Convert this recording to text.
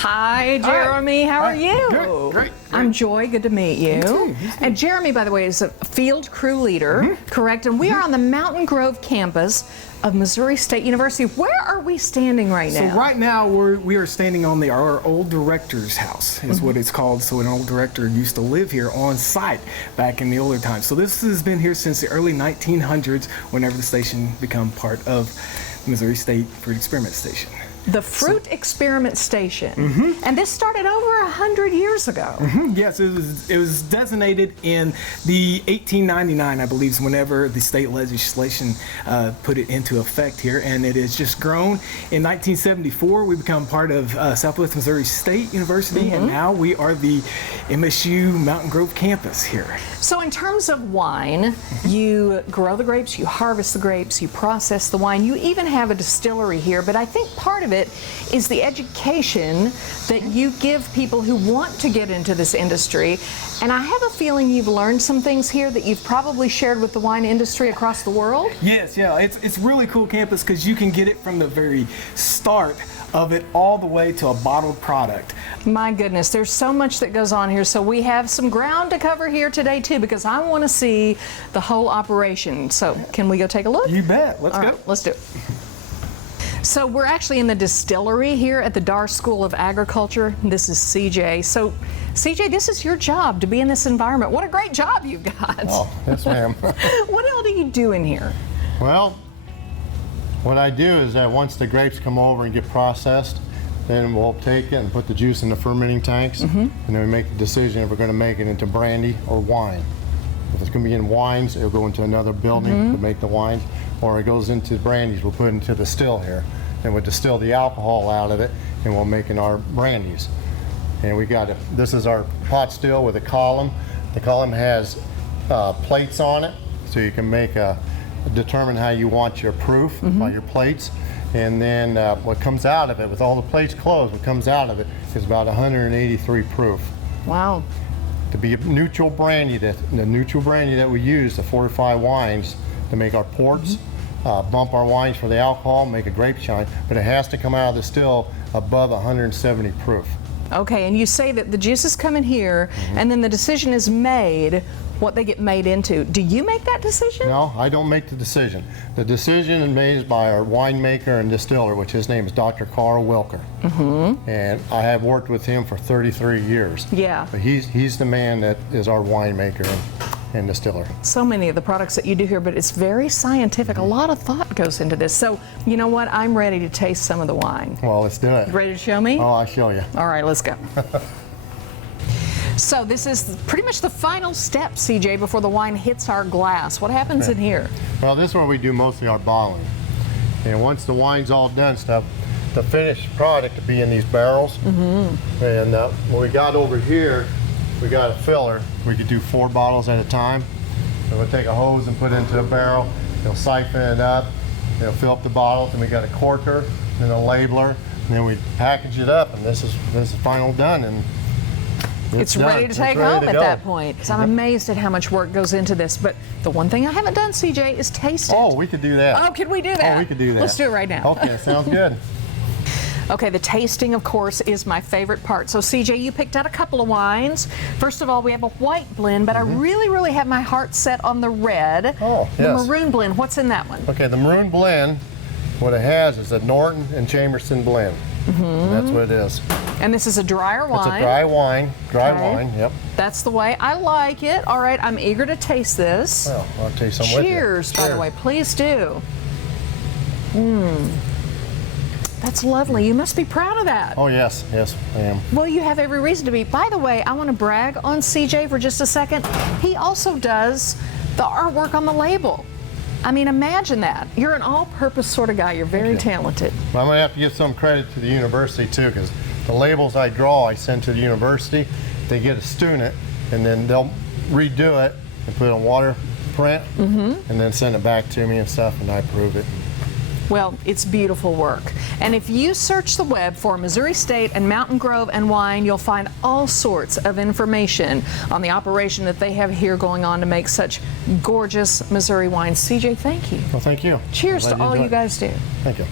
Hi, Jeremy. How are you? Good. Great. I'm Joy. Good to meet you. You too. And Jeremy, by the way, is a field crew leader, correct? And we are on the Mountain Grove campus of Missouri State University. Where are we standing right now? So right now we are standing on our old director's house, is what it's called. So an old director used to live here on site back in the older times. So this has been here since the early 1900s, whenever the station became part of Missouri State Fruit Experiment Station. The Fruit Experiment Station. And this started over 100 years ago. Yes, it was designated in the 1899, I believe, is whenever the state legislation put it into effect here, and it has just grown. In 1974, we become part of Southwest Missouri State University, and now we are the MSU Mountain Grove campus here. So in terms of wine, you grow the grapes, you harvest the grapes, you process the wine, you even have a distillery here, but I think part of it is the education that you give people who want to get into this industry. And I have a feeling you've learned some things here that you've probably shared with the wine industry across the world. Yes, yeah, it's really cool campus because you can get it from the very start of it all the way to a bottled product. My goodness, there's so much that goes on here. So we have some ground to cover here today too, because I want to see the whole operation. So can we go take a look? You bet. Let's go. Let's do it. So we're actually in the distillery here at the Dar School of Agriculture. This is CJ. So CJ, this is your job to be in this environment. What a great job you've got. Oh, yes ma'am. What all do you do in here? Well, what I do is that once the grapes come over and get processed, then we'll take it and put the juice in the fermenting tanks, and then we make the decision if we're going to make it into brandy or wine. If it's going to be in wines, it'll go into another building to make the wines, or it goes into brandies. We'll put it into the still here, and we'll distill the alcohol out of it, and we'll make in our brandies. And we got it. This is our pot still with a column. The column has plates on it, so you can make determine how you want your proof by your plates. And then what comes out of it, with all the plates closed, what comes out of it is about 183 proof. Wow. To be a neutral brandy, the neutral brandy that we use to fortify wines to make our ports, bump our wines for the alcohol, make a grape shine, but it has to come out of the still above 170 proof. Okay, and you say that the juices come in here, and then the decision is made what they get made into. Do you make that decision? No, I don't make the decision. The decision is made by our winemaker and distiller, which his name is Dr. Carl Wilker. And I have worked with him for 33 years. Yeah. But he's the man that is our winemaker and distiller. So many of the products that you do here, but it's very scientific. A lot of thought goes into this. So, you know what? I'm ready to taste some of the wine. Well, let's do it. Ready to show me? Oh, I'll show you. All right, let's go. So this is pretty much the final step, CJ, before the wine hits our glass. What happens in here? Well, this is where we do mostly our bottling. And once the wine's all done, stuff, the finished product to be in these barrels. And what we got over here, we got a filler. We could do 4 bottles at a time. And we'll take a hose and put it into a barrel. They'll siphon it up. They'll fill up the bottles. And we got a corker and a labeler. And then we package it up. And this is final done. And it's ready to take home at that point. So I'm amazed at how much work goes into this. But the one thing I haven't done, CJ, is taste it. Oh, we could do that. Oh, can we do that? Oh, we could do that. Let's do it right now. Okay, sounds good. Okay, the tasting, of course, is my favorite part. So, CJ, you picked out a couple of wines. First of all, we have a white blend, but I really have my heart set on the red. Oh, yes. The Maroon Blend. What's in that one? Okay, the Maroon Blend, what it has is a Norton and Chamberson blend. That's what it is. And this is a drier wine. It's a dry wine, wine, yep. That's the way I like it. All right, I'm eager to taste this. Well, I'll taste some with you. Cheers, by the way, please do. That's lovely. You must be proud of that. Oh, yes, I am. Well, you have every reason to be. By the way, I want to brag on CJ for just a second. He also does the artwork on the label. I mean, imagine that. You're an all-purpose sort of guy. You're very talented. Well, I'm going to have to give some credit to the university, too, because the labels I draw, I send to the university. They get a student, and then they'll redo it and put it on water print, and then send it back to me and stuff, and I approve it. Well, it's beautiful work. And if you search the web for Missouri State and Mountain Grove and wine, you'll find all sorts of information on the operation that they have here going on to make such gorgeous Missouri wines. CJ, thank you. Well, thank you. Cheers to all you guys do. Thank you.